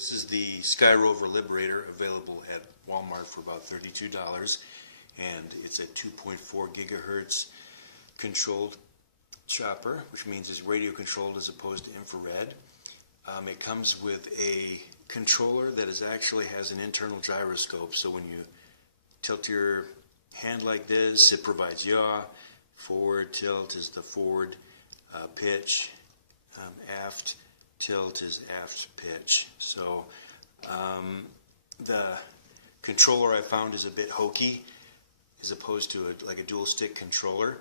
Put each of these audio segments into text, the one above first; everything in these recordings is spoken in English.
This is the SkyRover Liberator, available at Walmart for about $32, and it's a 2.4 gigahertz controlled chopper, which means it's radio controlled as opposed to infrared. It comes with a controller that actually has an internal gyroscope, so when you tilt your hand like this, it provides yaw. Forward tilt is the forward pitch, aft tilt is aft pitch. So the controller I found is a bit hokey as opposed to like a dual stick controller.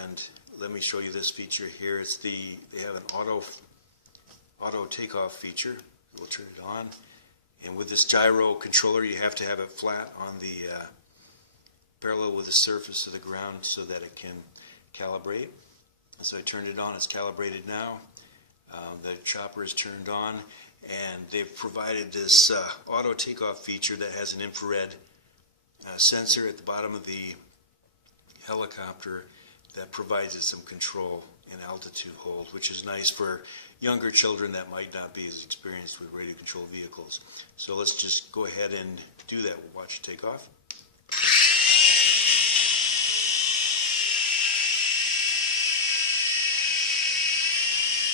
And let me show you this feature here. They have an auto takeoff feature. We'll turn it on, and with this gyro controller you have to have it flat on the parallel with the surface of the ground so that it can calibrate. And so I turned it on, it's calibrated now. The chopper is turned on, and they've provided this auto takeoff feature that has an infrared sensor at the bottom of the helicopter that provides it some control and altitude hold, which is nice for younger children that might not be as experienced with radio controlled vehicles. So let's just go ahead and do that. We'll watch it take off.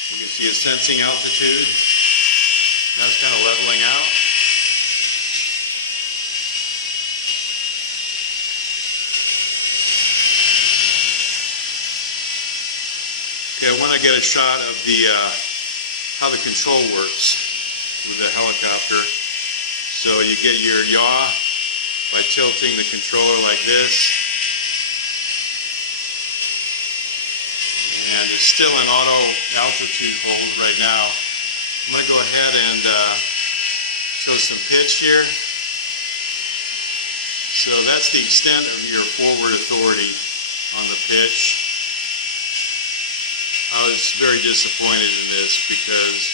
You can see it's sensing altitude. Now it's kind of leveling out. Okay, I want to get a shot of how the control works with the helicopter. So you get your yaw by tilting the controller like this. And it's still in auto altitude hold right now. I'm going to go ahead and show some pitch here. So that's the extent of your forward authority on the pitch. I was very disappointed in this because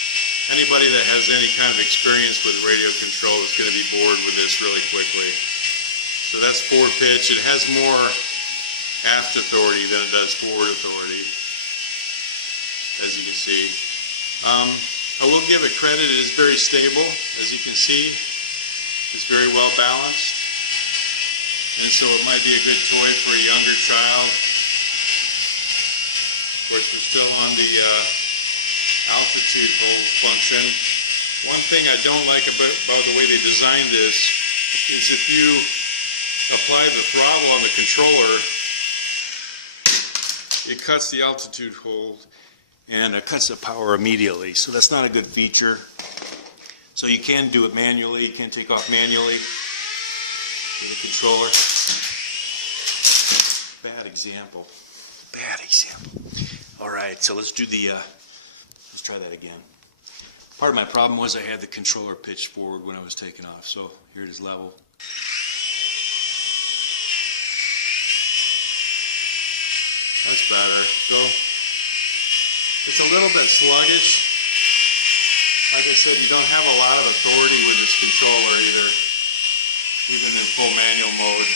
anybody that has any kind of experience with radio control is going to be bored with this really quickly. So that's forward pitch. It has more aft authority than it does forward authority, as you can see. I will give it credit, it is very stable, as you can see. It's very well balanced, and so it might be a good toy for a younger child. Of course, we're still on the altitude hold function. One thing I don't like about the way they designed this is if you apply the throttle on the controller, it cuts the altitude hold and it cuts the power immediately. So that's not a good feature. So you can do it manually. You can take off manually with the controller. Bad example. Bad example. All right, so let's try that again. Part of my problem was I had the controller pitched forward when I was taking off. So here it is level. That's better. So it's a little bit sluggish. Like I said, you don't have a lot of authority with this controller either, even in full manual mode.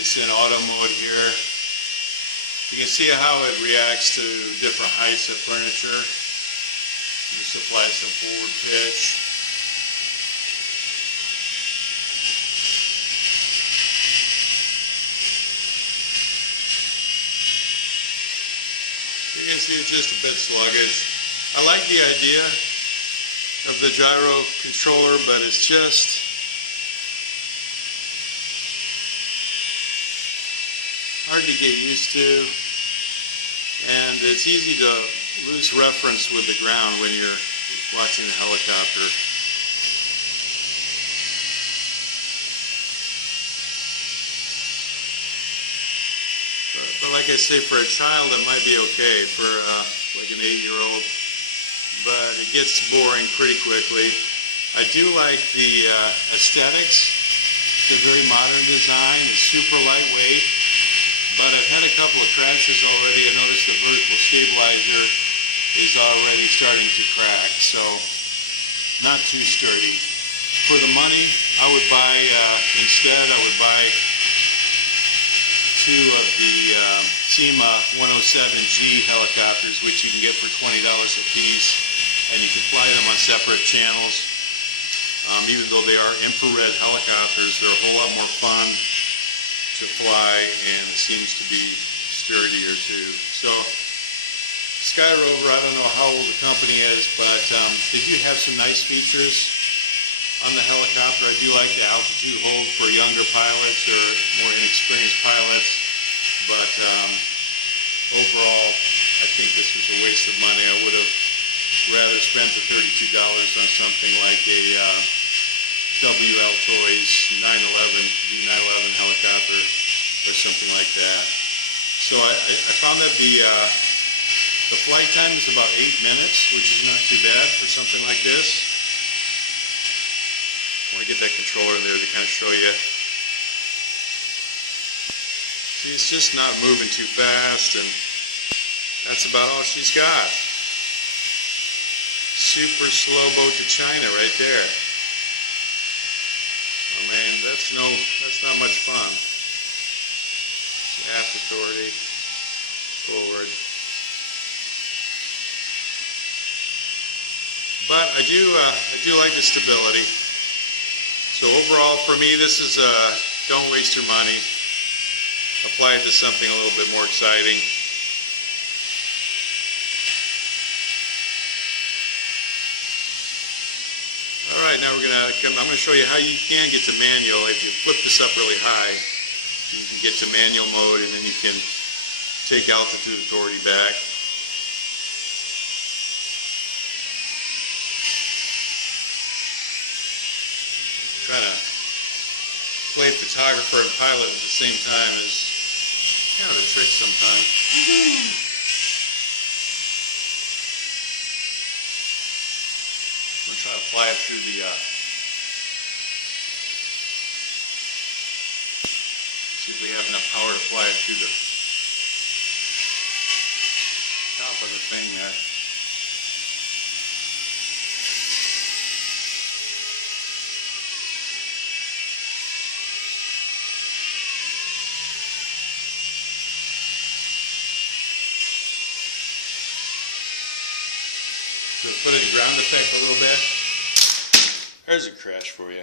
It's in auto mode here. You can see how it reacts to different heights of furniture. Just apply some forward pitch. You can see it's just a bit sluggish. I like the idea of the gyro controller, but it's just hard to get used to, and it's easy to lose reference with the ground when you're watching the helicopter. But like I say, for a child it might be okay, for like an 8-year-old, but it gets boring pretty quickly. I do like the aesthetics. It's a very modern design. It's super lightweight. but I've had a couple of crashes already. I noticed the vertical stabilizer is already starting to crack, so not too sturdy. For the money, I would buy, instead, I would buy two of the SEMA 107G helicopters, which you can get for $20 a piece, and you can fly them on separate channels. Even though they are infrared helicopters, they're a whole lot more fun to fly, and it seems to be sturdier too. So SkyRover, I don't know how old the company is, but they do have some nice features on the helicopter. I do like the altitude hold for younger pilots or more inexperienced pilots, but overall, I think this was a waste of money. I would have rather spent the $32 on something like a WL Toys 911 helicopter or something like that. So I found that the flight time is about 8 minutes, which is not too bad for something like this. I want to get that controller in there to kind of show you. See, it's just not moving too fast, and that's about all she's got. Super slow boat to China right there. Oh man, that's not much fun. Aft authority, forward. But I do like the stability. So overall, for me, this is don't waste your money. Apply it to something a little bit more exciting. All right, now I'm going to show you how you can get to manual. If you flip this up really high, you can get to manual mode, and then you can take altitude authority back. Try to play photographer and pilot at the same time is kind of a trick sometimes. I'm going to try to fly it through the see if we have enough power to fly it through the top of the thing there. So put in ground effect a little bit. There's a crash for you.